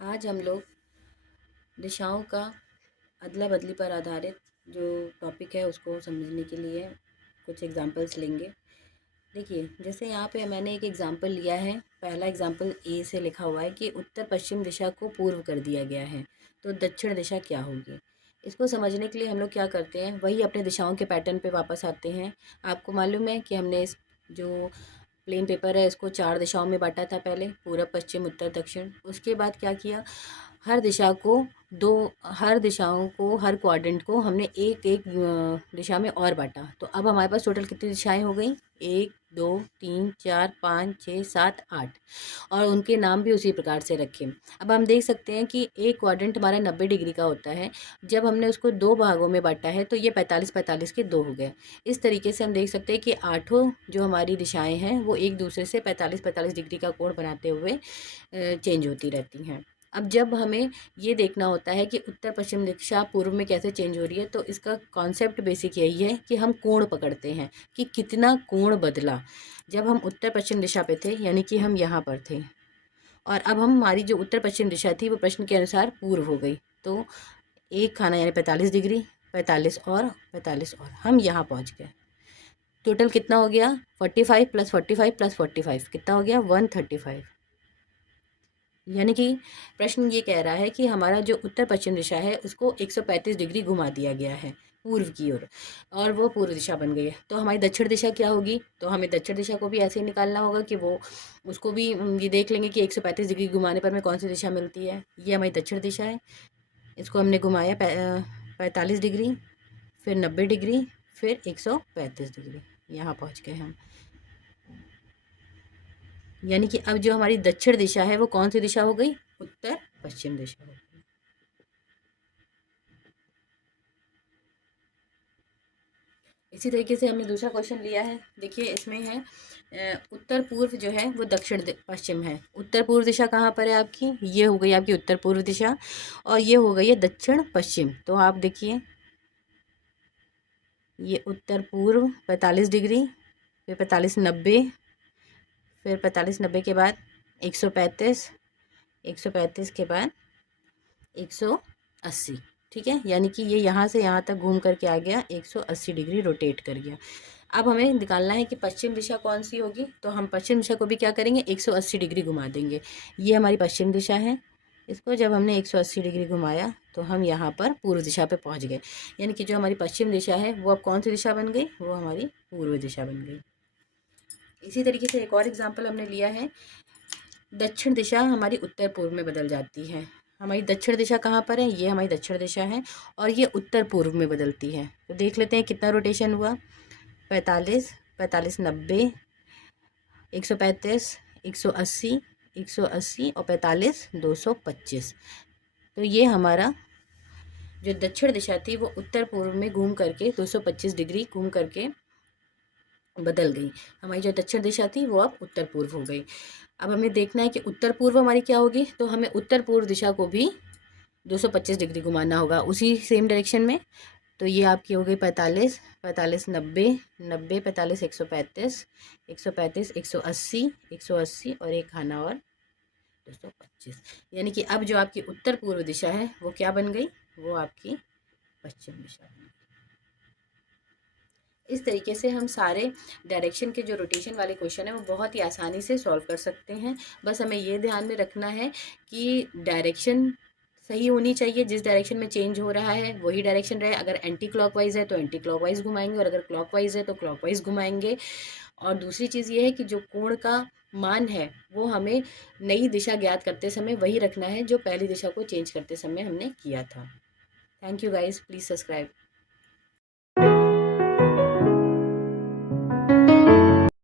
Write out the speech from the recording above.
आज हम लोग दिशाओं का अदला बदली पर आधारित जो टॉपिक है उसको समझने के लिए कुछ एग्जांपल्स लेंगे। देखिए, जैसे यहाँ पे मैंने एक एग्जांपल लिया है। पहला एग्जांपल ए से लिखा हुआ है कि उत्तर पश्चिम दिशा को पूर्व कर दिया गया है, तो दक्षिण दिशा क्या होगी। इसको समझने के लिए हम लोग क्या करते हैं, वही अपने दिशाओं के पैटर्न पे वापस आते हैं। आपको मालूम है कि हमने इस जो प्लेन पेपर है इसको 4 दिशाओं में बांटा था, पहले पूरब पश्चिम उत्तर दक्षिण। उसके बाद क्या किया, हर दिशा को दो हर दिशाओं को, हर क्वाड्रेंट को हमने एक एक दिशा में और बांटा। तो अब हमारे पास टोटल कितनी दिशाएं हो गई, 1 2 3 4 5 6 7 8, और उनके नाम भी उसी प्रकार से रखे। अब हम देख सकते हैं कि एक क्वाड्रेंट हमारा 90 डिग्री का होता है। जब हमने उसको दो भागों में बांटा है तो ये 45 45 के दो हो गए। इस तरीके से हम देख सकते हैं कि आठों जो हमारी दिशाएं हैं वो एक दूसरे से 45 45 डिग्री का कोण बनाते हुए चेंज होती रहती हैं। अब जब हमें ये देखना होता है कि उत्तर पश्चिम दिशा पूर्व में कैसे चेंज हो रही है, तो इसका कॉन्सेप्ट बेसिक यही है कि हम कोण पकड़ते हैं कि कितना कोण बदला। जब हम उत्तर पश्चिम दिशा पे थे, यानी कि हम यहाँ पर थे, और अब हमारी जो उत्तर पश्चिम दिशा थी वो प्रश्न के अनुसार पूर्व हो गई। तो एक खाना यानी 45 डिग्री, 45 और 45 और हम यहाँ पहुँच गए। टोटल कितना हो गया, 45 + 45 + 45 कितना हो गया, 135। यानी कि प्रश्न ये कह रहा है कि हमारा जो उत्तर पश्चिम दिशा है उसको 135 डिग्री घुमा दिया गया है पूर्व की ओर, और वो पूर्व दिशा बन गई है। तो हमारी दक्षिण दिशा क्या होगी, तो हमें दक्षिण दिशा को भी ऐसे ही निकालना होगा कि वो उसको भी ये देख लेंगे कि 135 डिग्री घुमाने पर हमें कौन सी दिशा मिलती है। ये हमारी दक्षिण दिशा है, इसको हमने घुमाया 45 डिग्री, फिर 90 डिग्री, फिर 135 डिग्री, यहाँ पहुँच गए हम। यानी कि अब जो हमारी दक्षिण दिशा है वो कौन सी दिशा हो गई, उत्तर पश्चिम दिशा हो गई। इसी तरीके से हमने दूसरा क्वेश्चन लिया है। देखिए, इसमें है उत्तर पूर्व जो है वो दक्षिण पश्चिम है। उत्तर पूर्व दिशा कहाँ पर है आपकी, ये हो गई आपकी उत्तर पूर्व दिशा, और ये हो गई है दक्षिण पश्चिम। तो आप देखिए, ये उत्तर पूर्व 45 डिग्री, फिर 45 90, फिर 45 90 के बाद 135, 135 के बाद 180। ठीक है, यानी कि ये यहाँ से यहाँ तक घूम करके आ गया, 180 डिग्री रोटेट कर गया। अब हमें निकालना है कि पश्चिम दिशा कौन सी होगी, तो हम पश्चिम दिशा को भी क्या करेंगे, 180 डिग्री घुमा देंगे। ये हमारी पश्चिम दिशा है, इसको जब हमने 180 डिग्री घुमाया तो हम यहाँ पर पूर्व दिशा पे पहुँच गए। यानी कि जो हमारी पश्चिम दिशा है वो अब कौन सी दिशा बन गई, वो हमारी पूर्व दिशा बन गई। इसी तरीके से एक और एग्जाम्पल हमने लिया है, दक्षिण दिशा हमारी उत्तर पूर्व में बदल जाती है। हमारी दक्षिण दिशा कहाँ पर है, ये हमारी दक्षिण दिशा है, और ये उत्तर पूर्व में बदलती है। तो देख लेते हैं कितना रोटेशन हुआ, 45 45 90, 135 180, 180 और 45 225। तो ये हमारा जो दक्षिण दिशा थी वो उत्तर पूर्व में घूम करके 225 डिग्री घूम करके बदल गई। हमारी जो दक्षिण दिशा थी वो अब उत्तर पूर्व हो गई। अब हमें देखना है कि उत्तर पूर्व हमारी क्या होगी, तो हमें उत्तर पूर्व दिशा को भी 225 डिग्री घुमाना होगा उसी सेम डायरेक्शन में। तो ये आपकी हो गई 45 45 90, 90 45 135, 135 180, 180 और एक खाना और 225। यानी कि अब जो आपकी उत्तर पूर्व दिशा है वो क्या बन गई, वो आपकी पश्चिम दिशा बन गई। इस तरीके से हम सारे डायरेक्शन के जो रोटेशन वाले क्वेश्चन है वो बहुत ही आसानी से सॉल्व कर सकते हैं। बस हमें ये ध्यान में रखना है कि डायरेक्शन सही होनी चाहिए, जिस डायरेक्शन में चेंज हो रहा है वही डायरेक्शन रहे। अगर एंटी क्लॉकवाइज है तो एंटी क्लॉकवाइज घुमाएंगे, और अगर क्लॉकवाइज है तो क्लॉकवाइज घुमाएंगे। और दूसरी चीज़ ये है कि जो कोण का मान है वो हमें नई दिशा ज्ञात करते समय वही रखना है जो पहली दिशा को चेंज करते समय हमने किया था। Thank you guys, please subscribe.